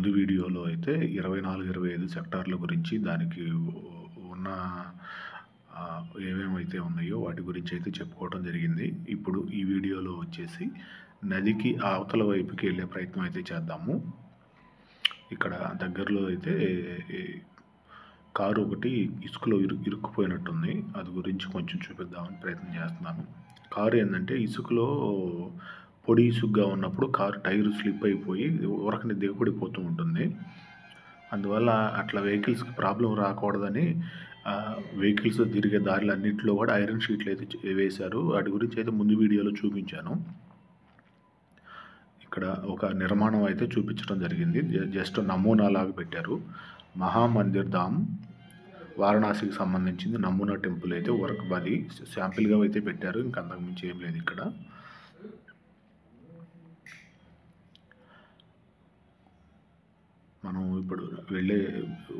ముందు వీడియోలో అయితే 24, 25 సెక్టార్ల గురించి దానికి ఉన్న ఏమేమైతే ఉన్నాయో వాటి గురించి అయితే చెప్పుకోవడం జరిగింది. ఇప్పుడు ఈ వీడియోలో వచ్చేసి నదికి అవతల వైపుకి వెళ్ళే ప్రయత్నం అయితే చేద్దాము. ఇక్కడ దగ్గరలో అయితే కారు ఒకటి ఇసుకలో ఇరుక్కుపోయినట్టుంది. అది గురించి కొంచెం చూపిద్దామని ప్రయత్నం చేస్తున్నాను. కారు ఏంటంటే ఇసుకలో పొడి ఇసుకగా ఉన్నప్పుడు కారు టైరు స్లిప్ అయిపోయి ఊరకనే దిగబడిపోతూ ఉంటుంది. అందువల్ల అట్లా వెహికల్స్కి ప్రాబ్లం రాకూడదని వెహికల్స్ తిరిగే దారులు అన్నింటిలో కూడా ఐరన్ షీట్లు అయితే వేశారు. వాటి గురించి అయితే ముందు వీడియోలో చూపించాను. ఇక్కడ ఒక నిర్మాణం అయితే చూపించడం జరిగింది. జస్ట్ నమూనా లాగా పెట్టారు. మహామందిర్ ధామ్ వారణాసికి సంబంధించింది నమూనా టెంపుల్ అయితే వర్క్ బది శాంపిల్గా అయితే పెట్టారు. ఇంకా అంతకుమించి ఏం లేదు. ఇక్కడ మనం ఇప్పుడు వెళ్ళే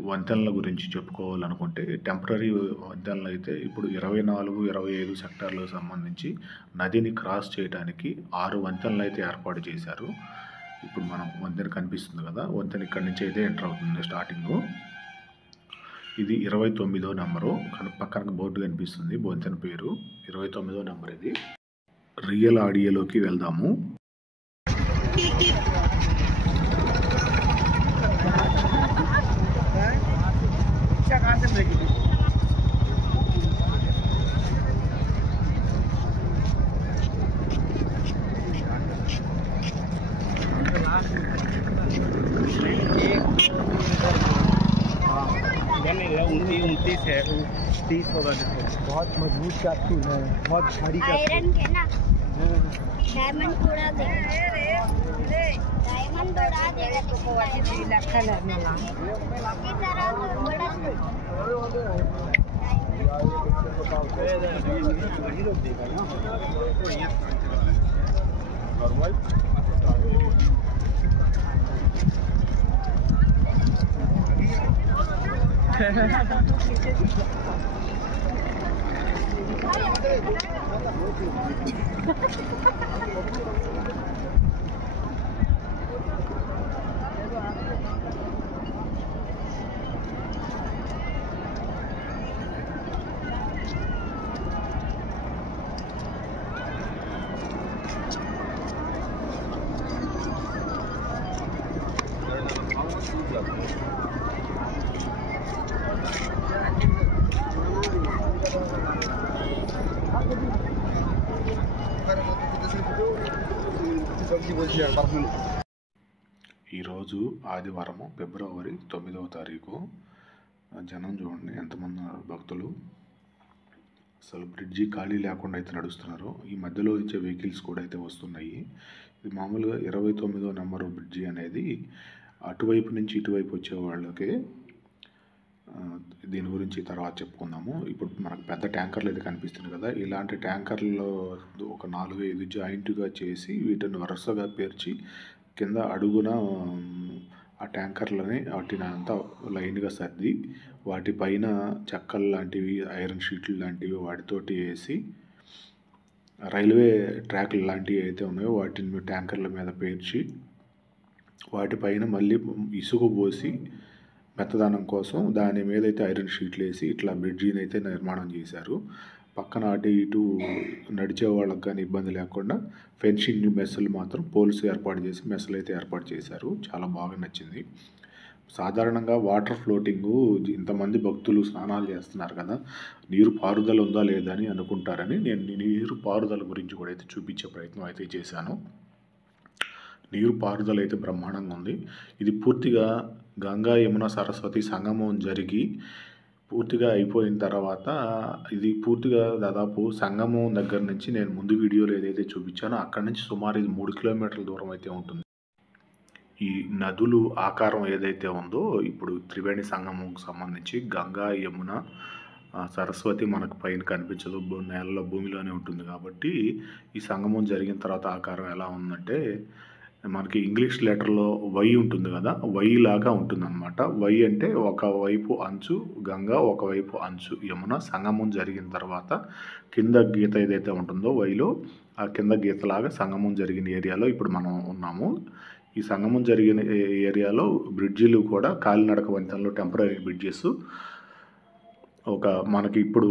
వంతెనల గురించి చెప్పుకోవాలనుకుంటే టెంపరీ వంతెనలు అయితే ఇప్పుడు 24, 25 సెక్టార్లకు సంబంధించి నదిని క్రాస్ చేయడానికి 6 వంతెనలు అయితే ఏర్పాటు చేశారు. ఇప్పుడు మనం వంతెన కనిపిస్తుంది కదా, వంతెన ఇక్కడి నుంచి అయితే ఎంటర్ అవుతుంది. స్టార్టింగ్ ఇది 29వ నెంబరు. పక్కన బోర్డు కనిపిస్తుంది, వంతెన పేరు 29వ నెంబర్. ఇది రియల్ ఆడియోలోకి వెళ్దాము. बहुत मजबूत का टूल है, बहुत भारी का आयरन के ना डायमंड उड़ा देगा, डायमंड उड़ा देगा तो कलर में ला की तरह बड़ा नॉर्मल ఈరోజు ఆదివారము ఫిబ్రవరి 9వ తారీఖు. జనం చూడండి ఎంతమంది ఉన్నారు, భక్తులు. అసలు బ్రిడ్జి ఖాళీ లేకుండా అయితే నడుస్తున్నారు. ఈ మధ్యలో వచ్చే వెహికల్స్ కూడా అయితే వస్తున్నాయి. ఇది మామూలుగా 29వ నెంబరు బ్రిడ్జి అనేది అటువైపు నుంచి ఇటువైపు వచ్చే వాళ్ళకి. దీని గురించి తర్వాత చెప్పుకుందాము. ఇప్పుడు మనకు పెద్ద ట్యాంకర్లు అయితే కనిపిస్తుంది కదా, ఇలాంటి ట్యాంకర్లలో ఒక 4-5 జాయింట్గా చేసి వీటిని వరుసగా పేర్చి కింద అడుగున ఆ ట్యాంకర్లని వాటిని అంతా లైన్గా సర్ది వాటిపైన చెక్కలు లాంటివి, ఐరన్ షీట్లు లాంటివి వాటితోటి వేసి రైల్వే ట్రాక్లు లాంటివి అయితే ఉన్నాయో వాటిని ట్యాంకర్ల మీద పేర్చి వాటిపైన మళ్ళీ ఇసుక పోసి మెత్తదనం కోసం దాని మీద అయితే ఐరన్ షీట్లు వేసి ఇట్లా బ్రిడ్జిని అయితే నిర్మాణం చేశారు. పక్కన అటు ఇటు నడిచే వాళ్ళకి కానీ ఇబ్బంది లేకుండా ఫెన్సింగ్ మెస్సులు మాత్రం పోల్స్ ఏర్పాటు చేసి మెస్సులు అయితే ఏర్పాటు చేశారు. చాలా బాగా నచ్చింది. సాధారణంగా వాటర్ ఫ్లోటింగు ఇంతమంది భక్తులు స్నానాలు చేస్తున్నారు కదా, నీరు పారుదల ఉందా లేదా అని అనుకుంటారని నేను నీరు పారుదల గురించి కూడా అయితే చూపించే ప్రయత్నం అయితే చేశాను. నీరు పారుదల అయితే బ్రహ్మాండంగా ఉంది. ఇది పూర్తిగా గంగా యమున సరస్వతి సంగమం జరిగి పూర్తిగా అయిపోయిన తర్వాత ఇది పూర్తిగా దాదాపు సంగమం దగ్గర నుంచి నేను ముందు వీడియోలో ఏదైతే చూపించానో అక్కడి నుంచి సుమారు ఇది 3 కిలోమీటర్ల దూరం అయితే ఉంటుంది. ఈ నదులు ఆకారం ఏదైతే ఉందో ఇప్పుడు త్రివేణి సంగమంకు సంబంధించి గంగా యమున సరస్వతి మనకు పైన కనిపించదు, నేలలో భూమిలోనే ఉంటుంది. కాబట్టి ఈ సంగమం జరిగిన తర్వాత ఆకారం ఎలా ఉందంటే మనకి ఇంగ్లీష్ లెటర్లో వై ఉంటుంది కదా, వై లాగా ఉంటుంది అనమాట. వై అంటే ఒకవైపు అంచు గంగా, ఒకవైపు అంచు యమున. సంగమం జరిగిన తర్వాత కింద గీత ఏదైతే ఉంటుందో వైలో ఆ కింద గీతలాగా సంగమం జరిగిన ఏరియాలో ఇప్పుడు మనం ఉన్నాము. ఈ సంగమం జరిగిన ఏరియాలో బ్రిడ్జిలు కూడా కాలినడక వంతెనలు, టెంపరీ బ్రిడ్జెస్ ఒక మనకి ఇప్పుడు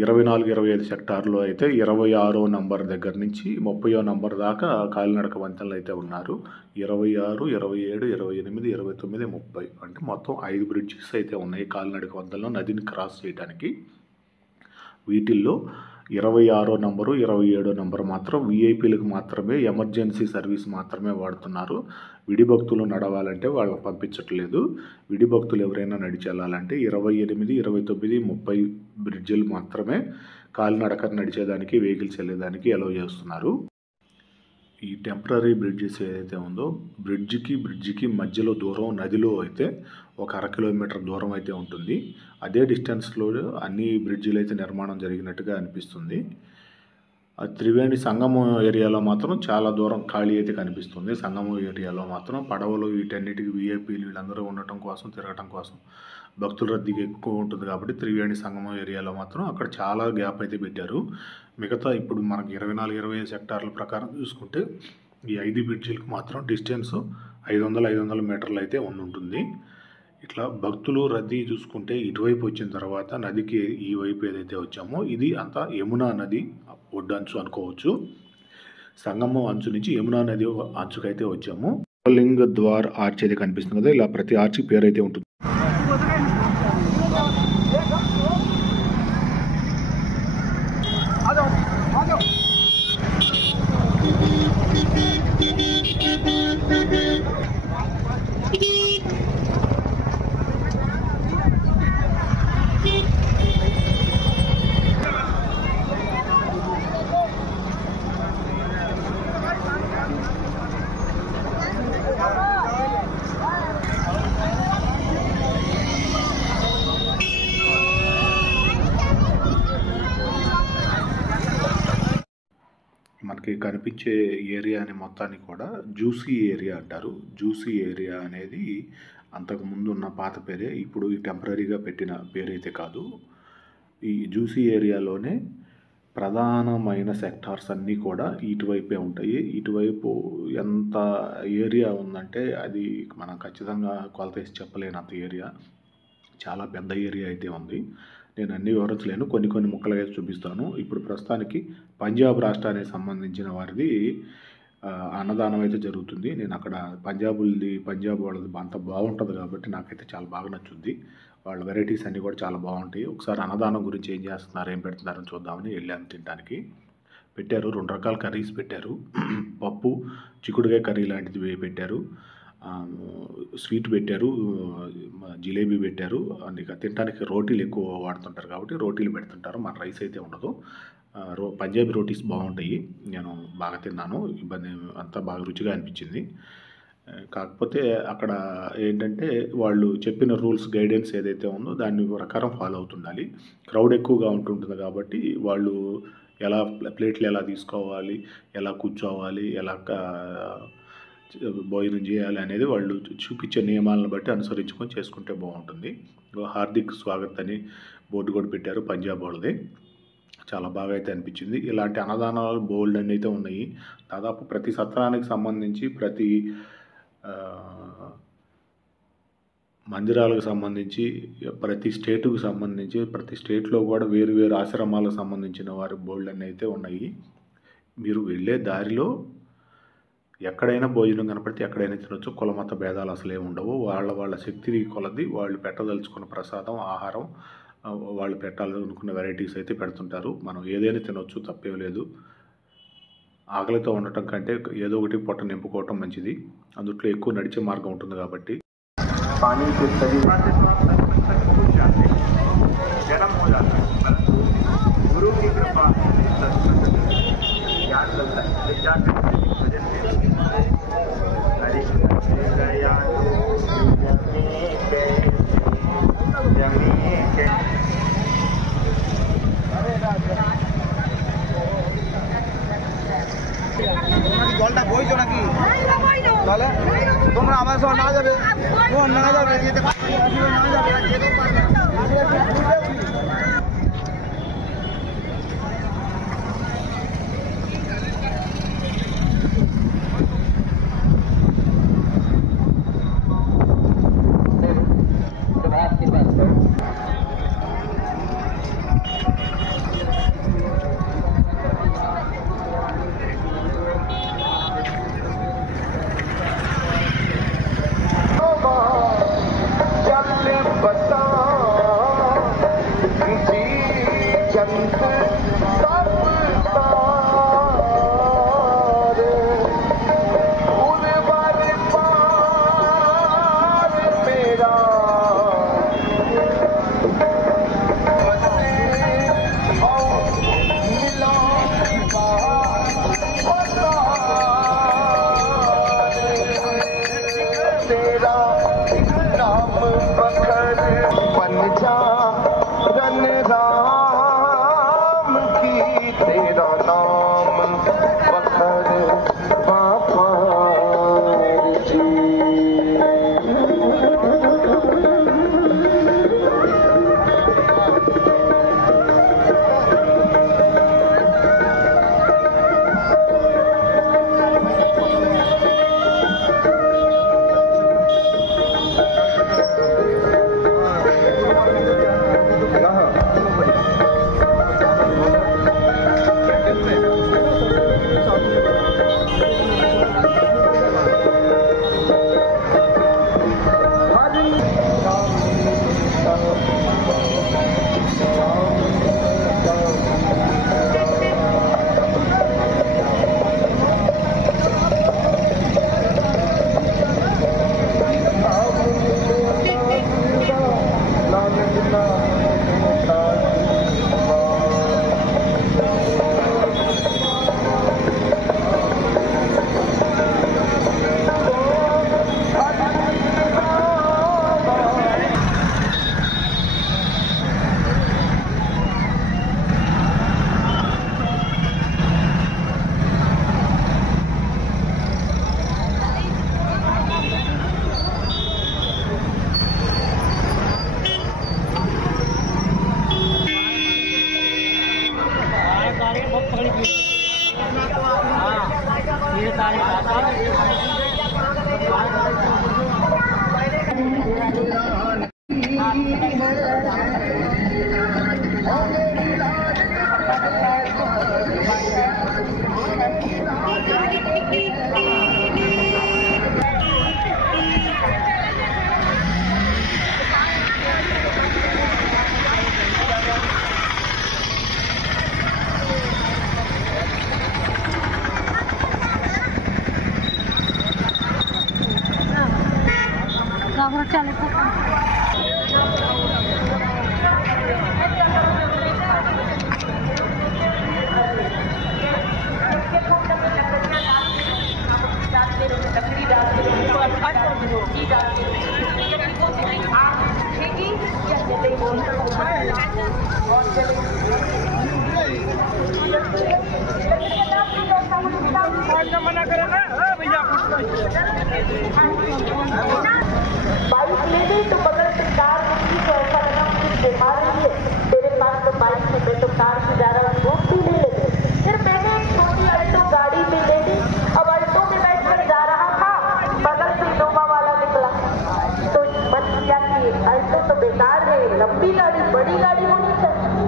24, 25 సెక్టార్లో అయితే 26వ నంబర్ దగ్గర నుంచి 30వ నంబర్ దాకా కాలినడక వంతెనలు అయితే ఉన్నారు. 26, 27, 28, 29, 30 అంటే మొత్తం 5 బ్రిడ్జెస్ అయితే ఉన్నాయి కాలినడక వంతెనలో నదిని క్రాస్ చేయడానికి. వీటిల్లో 26వ నంబరు, 27వ నంబరు మాత్రం వీఐపీలకు మాత్రమే, ఎమర్జెన్సీ సర్వీస్ మాత్రమే వాడుతున్నారు. విడి భక్తులు నడవాలంటే వాళ్ళని పంపించట్లేదు. విడి భక్తులు ఎవరైనా నడిచి వెళ్ళాలంటే 28, 29, 30 బ్రిడ్జిలు మాత్రమే కాలినడక నడిచేదానికి, వెహికల్స్ వెళ్ళేదానికి అలౌ చేస్తున్నారు. ఈ టెంపరీ బ్రిడ్జెస్ ఏదైతే ఉందో బ్రిడ్జికి మధ్యలో దూరం నదిలో అయితే ఒక 1/2 కిలోమీటర్ దూరం అయితే ఉంటుంది. అదే డిస్టెన్స్లో అన్ని బ్రిడ్జిలు అయితే నిర్మాణం జరిగినట్టుగా అనిపిస్తుంది. త్రివేణి సంగమం ఏరియాలో మాత్రం చాలా దూరం ఖాళీ అయితే కనిపిస్తుంది. సంగమం ఏరియాలో మాత్రం పడవలు వీటన్నిటికి వీఐపీలు వీళ్ళందరూ ఉండటం కోసం, తిరగటం కోసం భక్తుల రద్దీ ఎక్కువ ఉంటుంది కాబట్టి త్రివేణి సంగమం ఏరియాలో మాత్రం అక్కడ చాలా గ్యాప్ అయితే పెట్టారు. మిగతా ఇప్పుడు మనకి 24, 25 సెక్టార్ల ప్రకారం చూసుకుంటే ఈ 5 బ్రిడ్జిలకు మాత్రం డిస్టెన్స్ 500 మీటర్లు అయితే ఉంటుంది. ఇట్లా భక్తులు రద్దీ చూసుకుంటే ఇటువైపు వచ్చిన తర్వాత నదికి ఈ వైపు ఏదైతే వచ్చామో ఇది అంతా యమునా నది ఒడ్డంచు అనుకోవచ్చు. సంగమం అంచు నుంచి యమునా నది అంచుకైతే వచ్చాము. లింగ ద్వార్ ఆర్చ్ అయితే కనిపిస్తుంది కదా, ఇలా ప్రతి ఆర్చ్ పేరు అయితే ఉంటుంది. మనకి కనిపించే ఏరియాని మొత్తాన్ని కూడా జూసీ ఏరియా అంటారు. జూసీ ఏరియా అనేది అంతకుముందు ఉన్న పాత పేరే, ఇప్పుడు ఈ టెంపరీగా పెట్టిన పేరైతే కాదు. ఈ జూసీ ఏరియాలోనే ప్రధానమైన సెక్టార్స్ అన్నీ కూడా ఇటువైపే ఉంటాయి. ఇటువైపు ఎంత ఏరియా ఉందంటే అది మనం ఖచ్చితంగా కొలత వేసి చెప్పలేనంత ఏరియా, చాలా పెద్ద ఏరియా అయితే ఉంది. నేను అన్ని వివరించలేను, కొన్ని ముక్కలుగా చూపిస్తాను. ఇప్పుడు ప్రస్తుతానికి పంజాబ్ రాష్ట్రానికి సంబంధించిన వారిది అన్నదానం అయితే జరుగుతుంది. నేను అక్కడ పంజాబ్ వాళ్ళది అంత బాగుంటుంది కాబట్టి నాకైతే చాలా బాగా నచ్చుద్ది. వాళ్ళ వెరైటీస్ అన్నీ కూడా చాలా బాగుంటాయి. ఒకసారి అన్నదానం గురించి ఏం చేస్తున్నారు, ఏం పెడుతున్నారని చూద్దామని వెళ్ళాను తినడానికి. పెట్టారు 2 రకాల కర్రీస్ పెట్టారు. పప్పు, చిక్కుడుకాయ కర్రీ లాంటిది పెట్టారు, స్వీట్ పెట్టారు, జిలేబీ పెట్టారు. ఇక తినడానికి రోటీలు ఎక్కువ వాడుతుంటారు కాబట్టి రోటీలు పెడుతుంటారు. మన రైస్ అయితే ఉండదు. పంజాబీ రోటీస్ బాగుంటాయి, నేను బాగా తిన్నాను. ఇబ్బంది అంతా బాగా రుచిగా అనిపించింది. కాకపోతే అక్కడ ఏంటంటే వాళ్ళు చెప్పిన రూల్స్, గైడెన్స్ ఏదైతే ఉందో దాన్ని ప్రకారం ఫాలో అవుతుండాలి. క్రౌడ్ ఎక్కువగా ఉంటుంటుంది కాబట్టి వాళ్ళు ఎలా ప్లేట్లు ఎలా తీసుకోవాలి, ఎలా కూర్చోవాలి, ఎలా భోజనం చేయాలి అనేది వాళ్ళు చూపించే నియమాలను బట్టి అనుసరించుకొని చేసుకుంటే బాగుంటుంది. హార్దిక్ స్వాగత్ అని బోర్డు కూడా పెట్టారు పంజాబ్ వాళ్ళది, చాలా బాగా అయితే అనిపించింది. ఇలాంటి అన్నదానాలు బోల్డ్ అని అయితే ఉన్నాయి. దాదాపు ప్రతి సత్రానికి సంబంధించి, ప్రతి మందిరాలకు సంబంధించి, ప్రతి స్టేటుకు సంబంధించి, ప్రతి స్టేట్లో కూడా వేరు ఆశ్రమాలకు సంబంధించిన వారి బోల్డ్ అని అయితే ఉన్నాయి. మీరు వెళ్ళే దారిలో ఎక్కడైనా భోజనం కనపడితే ఎక్కడైనా తినొచ్చు. కులమత భేదాలు అసలే ఉండవు. వాళ్ళ శక్తిని కొలది వాళ్ళు పెట్టదలుచుకున్న ప్రసాదం, ఆహారం, వాళ్ళు పెట్టాలనుకున్న వెరైటీస్ అయితే పెడుతుంటారు. మనం ఏదైనా తినొచ్చు, తప్పేం లేదు. ఆకలితో ఉండటం కంటే ఏదో ఒకటి పొట్ట నింపుకోవటం మంచిది. అందుట్లో ఎక్కువ నడిచే మార్గం ఉంటుంది కాబట్టి. জলটা বইছো নাকি? তাহলে তোমরা আমার সঙ্গে না যাবে, ও না যাবে, যেতে না যাবে, যেতে পারবে না। संत सब तारे उन वर पार मेरा तेरा नाम बखर बन जा रन राम की तेरा नाम बखर बापा जी। बाइक ले गई तो बगल से कार रुकी तो ऐसा लगा मुझे बीमारी है, तेरे पास तो बाइक है, मैं तो कार से जा रहा हूँ, वो भी ले लेते। फिर मैंने एक छोटी अल्टो गाड़ी में ले ली। अब अल्टो में बैठ कर जा रहा था, बगल से इनोवा वाला निकला तो मन किया कि अल्टो तो बेकार है, लंबी गाड़ी बड़ी गाड़ी होनी चाहिए।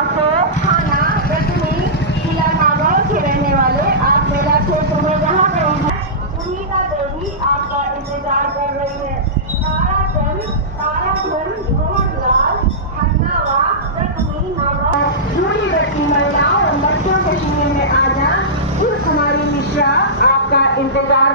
तो खाना रजनी जिला नागौर के रहने वाले आप मेला क्षेत्र में जहाँ गए हैं सुनीता देवी आपका इंतजार कर रही है। ताराचंद मोहनलाल हन्नावा रजनी नागौर जुड़ी बच्ची महिलाओं और बच्चों के शिविर में आ जाए। कुमारी मिश्रा आपका इंतजार।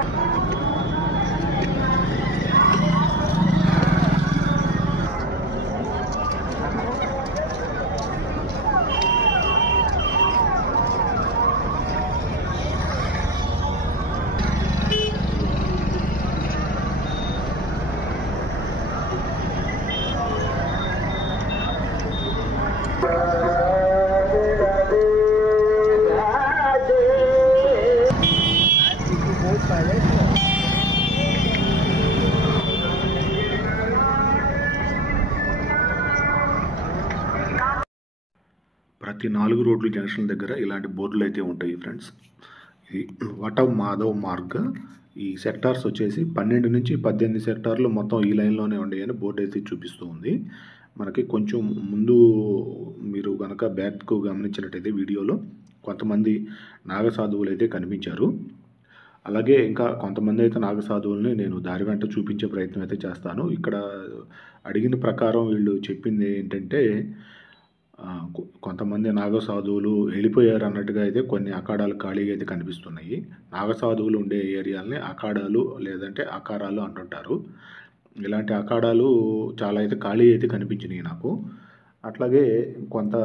ప్రతి 4 రోడ్ల జంక్షన్ దగ్గర ఇలాంటి బోర్డులు అయితే ఉంటాయి ఫ్రెండ్స్. ఇది వటం మాధవ్ మార్గ్. ఈ సెక్టార్స్ వచ్చేసి 12 నుంచి 18 సెక్టార్లు మొత్తం ఈ లైన్లోనే ఉండేయని బోర్డు అయితే చూపిస్తూ ఉంది. మనకి కొంచెం ముందు మీరు కనుక బ్యాక్ గమనించినట్టయితే వీడియోలో కొంతమంది నాగసాధువులు అయితే కనిపించారు. అలాగే ఇంకా కొంతమంది అయితే నాగసాధువుల్ని నేను దారి వెంట చూపించే ప్రయత్నం అయితే చేస్తాను. ఇక్కడ అడిగిన ప్రకారం వీళ్ళు చెప్పింది ఏంటంటే కొంతమంది నాగసాధువులు వెళ్ళిపోయారు అన్నట్టుగా అయితే కొన్ని అఖాడాలు ఖాళీగా అయితే కనిపిస్తున్నాయి. నాగసాధువులు ఉండే ఏరియాలని అఖాడాలు లేదంటే అకారాలు అంటుంటారు. ఇలాంటి అఖాడాలు చాలా అయితే ఖాళీ అయితే కనిపించినాయి నాకు. అట్లాగే కొంత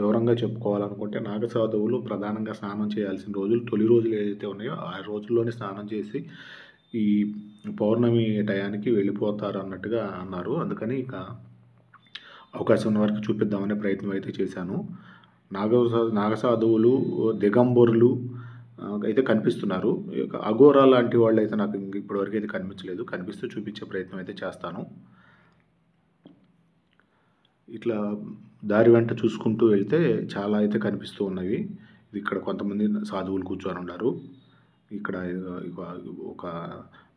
వివరంగా చెప్పుకోవాలనుకుంటే నాగసాధువులు ప్రధానంగా స్నానం చేయాల్సిన రోజులు తొలి రోజులు ఏదైతే ఉన్నాయో ఆ రోజుల్లోనే స్నానం చేసి ఈ పౌర్ణమి టయానికి వెళ్ళిపోతారు అన్నట్టుగా అన్నారు. అందుకని ఇక అవకాశం ఉన్న వరకు చూపిద్దామనే ప్రయత్నం అయితే చేశాను. నాగసాధువులు దిగంబరులు అయితే కనిపిస్తున్నారు. అఘోరా లాంటి వాళ్ళు అయితే నాకు ఇప్పటివరకు అయితే కనిపించలేదు. కనిపిస్తూ చూపించే ప్రయత్నం అయితే చేస్తాను. ఇట్లా దారి వెంట చూసుకుంటూ వెళ్తే చాలా అయితే కనిపిస్తూ ఉన్నవి. ఇక్కడ కొంతమంది సాధువులు కూర్చొని ఉన్నారు. ఇక్కడ ఒక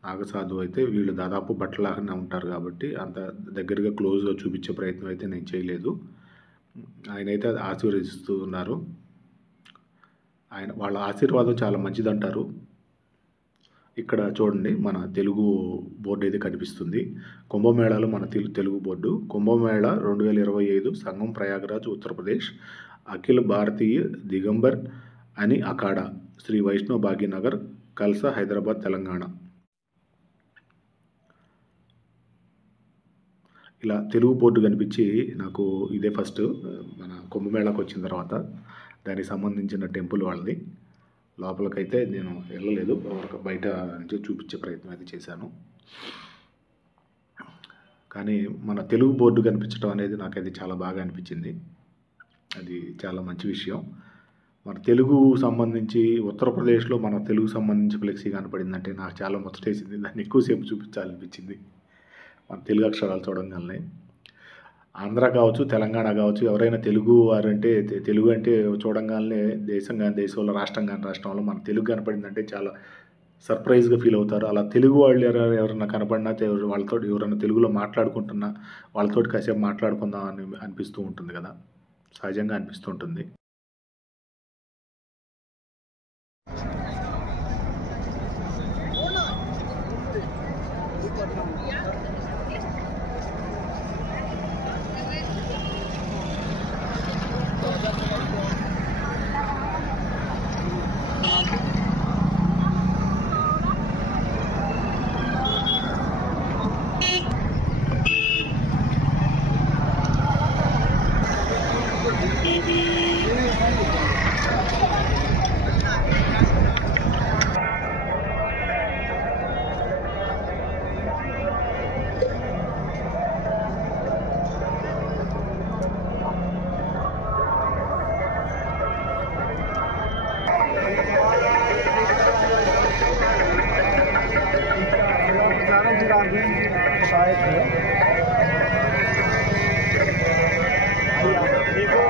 నాగసాధువు అయితే వీళ్ళు దాదాపు బట్టలాగానే ఉంటారు కాబట్టి అంత దగ్గరగా క్లోజ్గా చూపించే ప్రయత్నం అయితే నేను చేయలేదు. ఆయన అయితే ఆశీర్వదిస్తూ ఉన్నారు. వాళ్ళ ఆశీర్వాదం చాలా మంచిదంటారు. ఇక్కడ చూడండి మన తెలుగు బోర్డు అయితే కనిపిస్తుంది. కుంభమేళాలో మన తెలుగు బోర్డు. కుంభమేళ 2025 సంగం ప్రయాగరాజ్ ఉత్తరప్రదేశ్ అఖిల భారతీయ దిగంబర్ అని అఖాడా శ్రీ వైష్ణవ్ భాగ్యనగర్ కల్సా హైదరాబాద్ తెలంగాణ. ఇలా తెలుగు బోర్డు కనిపించి నాకు ఇదే ఫస్ట్ మన కుంభమేళాకు వచ్చిన తర్వాత దానికి సంబంధించిన టెంపుల్ వాళ్ళది. లోపలికైతే నేను వెళ్ళలేదు, బయట నుంచి చూపించే ప్రయత్నం అయితే చేశాను. కానీ మన తెలుగు బోర్డు కనిపించడం అనేది నాకైతే చాలా బాగా అనిపించింది. అది చాలా మంచి విషయం. మన తెలుగు సంబంధించి ఉత్తరప్రదేశ్లో మన తెలుగు సంబంధించి ఫ్లెక్సీ కనపడిందంటే నాకు చాలా ముచ్చటేసింది. దాన్ని ఎక్కువసేపు చూపించాలనిపించింది. మన తెలుగు అక్షరాలు చూడంగానే ఆంధ్ర కావచ్చు తెలంగాణ కావచ్చు ఎవరైనా తెలుగు వారంటే తెలుగు అంటే చూడంగానే దేశంలో రాష్ట్రంలో మన తెలుగు కనపడిందంటే చాలా సర్ప్రైజ్గా ఫీల్ అవుతారు. అలా తెలుగు వాళ్ళు ఎవరైనా కనపడినా వాళ్ళతో ఎవరైనా తెలుగులో మాట్లాడుకుంటున్నా వాళ్ళతో కాసేపు మాట్లాడుకుందాం అని అనిపిస్తూ ఉంటుంది కదా, సహజంగా అనిపిస్తూ ఉంటుంది. देखो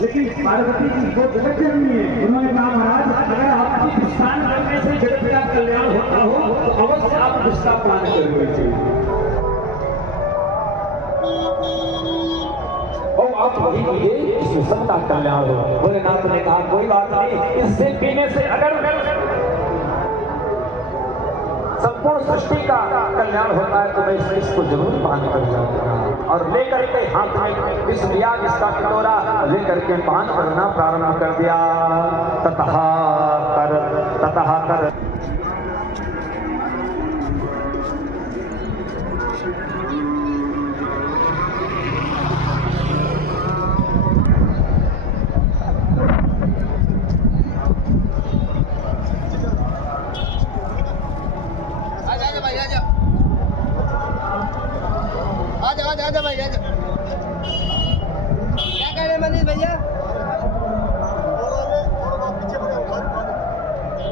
लेकिन पार्वती जी वो जगत जननी है। उन्होंने कहा महाराज अगर आपकी प्रस्थान करने से जगत का कल्याण होता हो तो अवश्य आप उसका पालन करने चाहिए। और आप वही कीजिए इसमें सबका कल्याण हो। भोलेनाथ ने कहा कोई बात नहीं, इससे पीने से अगर संपूर्ण सृष्टि का कल्याण होता है तो मैं इसको जरूर पान कर जाऊंगा। और लेकर के हाथ में विष लिया, जिसका कटोरा लेकर के पान करना प्रारंभ कर दिया। ततः कर आजा भाई आजा। क्या कह रहे हैं मनीष भैया?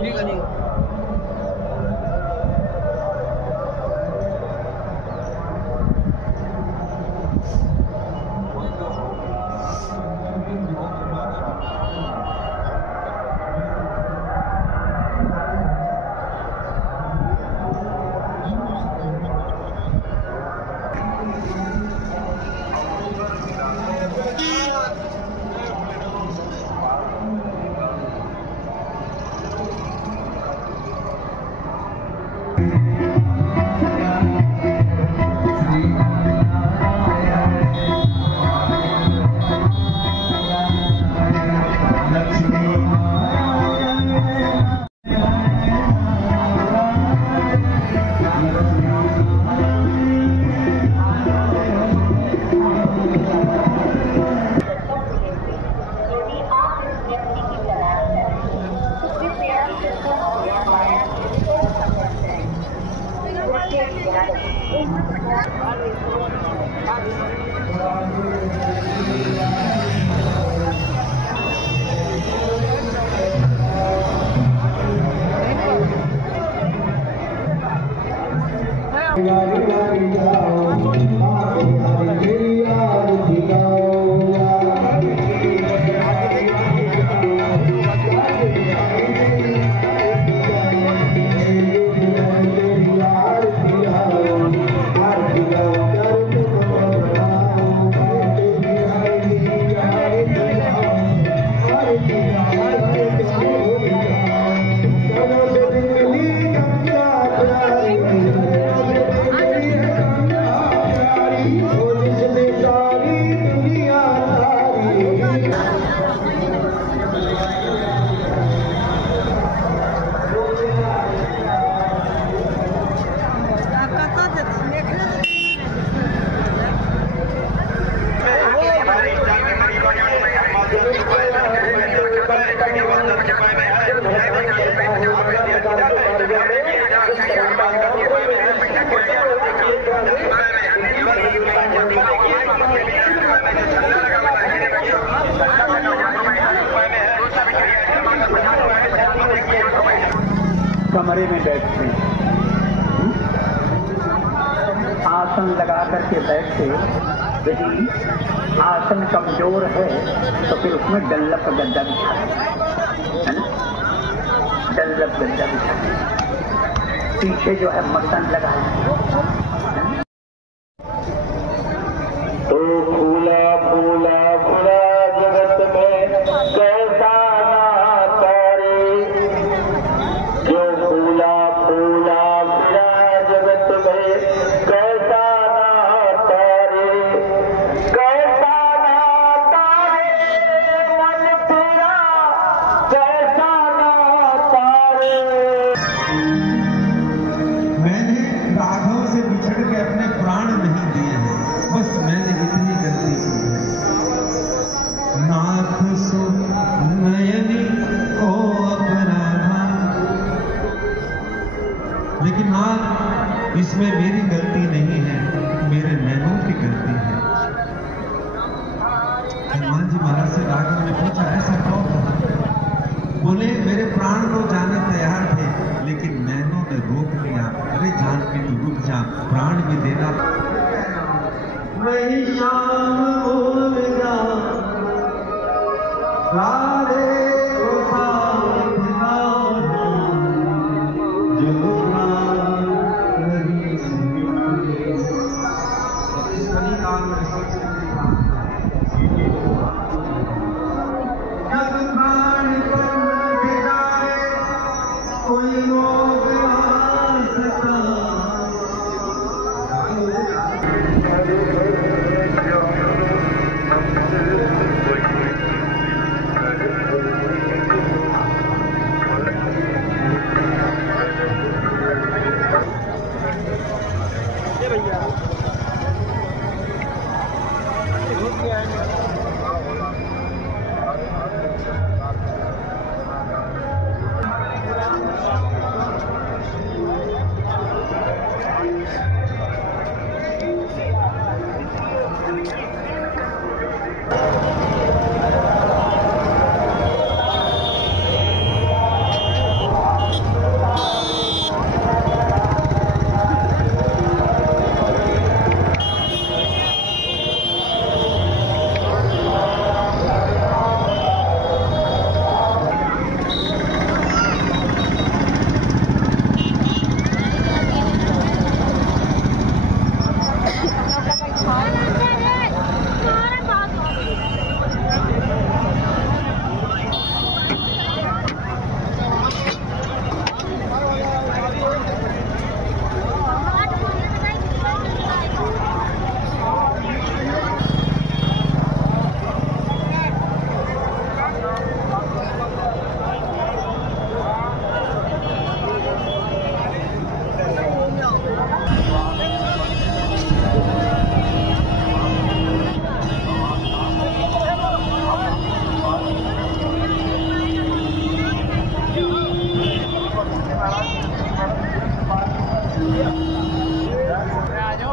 ठीक है ठीक है। कमरे में बैठते हैं, आसन लगा करके बैठते। यदि आसन कमजोर है तो फिर उसमें डल्लप गद्दा बिछा है ना, डल्लप गद्दा बिछा, पीछे जो है मटन लगा है। तो फूला फूला फूला जगत में कैसा नाता रे, जो फूला फूला फूला जगत में कैसा नाता रे, कैसा नाता रे मन तेरा, कैसा नाता रे। मैंने राघव से बिछड़ के अपने प्राण नहीं दिए हैं, बस मैंने इतनी गलती की है। नाथ सो नयनी को अपराधा, लेकिन आज इसमें मेरी गलती नहीं है, मेरे नैनों की गलती है। हनुमान जी महाराज से राघव ने पूछा ऐसा क्यों कहा? बोले मेरे प्राण तो जाने तैयार थे, लेकिन नैनों ने रोक लिया। अरे जान के तू रुक जा, प्राण भी देना। वही शाम बोलना सारे को साथ लाना, जो प्राण नहीं सुनते। इस कलिकाल में सबसे बड़ी बात जब प्राण पर न गिराए कोई रोग आ सका।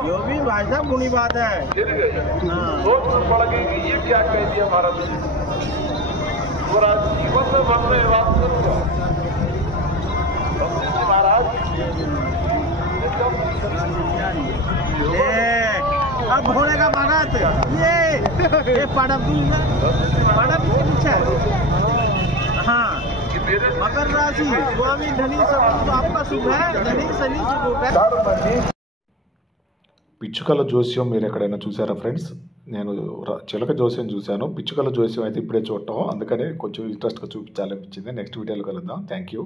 जो भी भाई साहब बुरी बात है। सोच में पड़ गई कि ये क्या कह दिया भारत ने, पूरा जीवन में मैं बात करूंगा। महाराज अब घोड़े का बारात ये पड़ब पीछे। हाँ, मकर राशि स्वामी धनी सब आपका शुभ है, धनी शनि शुभ है। పిచ్చుకల జోస్యం మీరు ఎక్కడైనా చూసారా ఫ్రెండ్స్? నేను చిలక జోస్యం చూశాను, పిచ్చుకల జోస్యం అయితే ఇప్పుడే చూడటం, అందుకనే కొంచెం ఇంట్రెస్ట్గా చూపించాలనిపించింది. నెక్స్ట్ వీడియోలో కలుద్దాం. Thank you.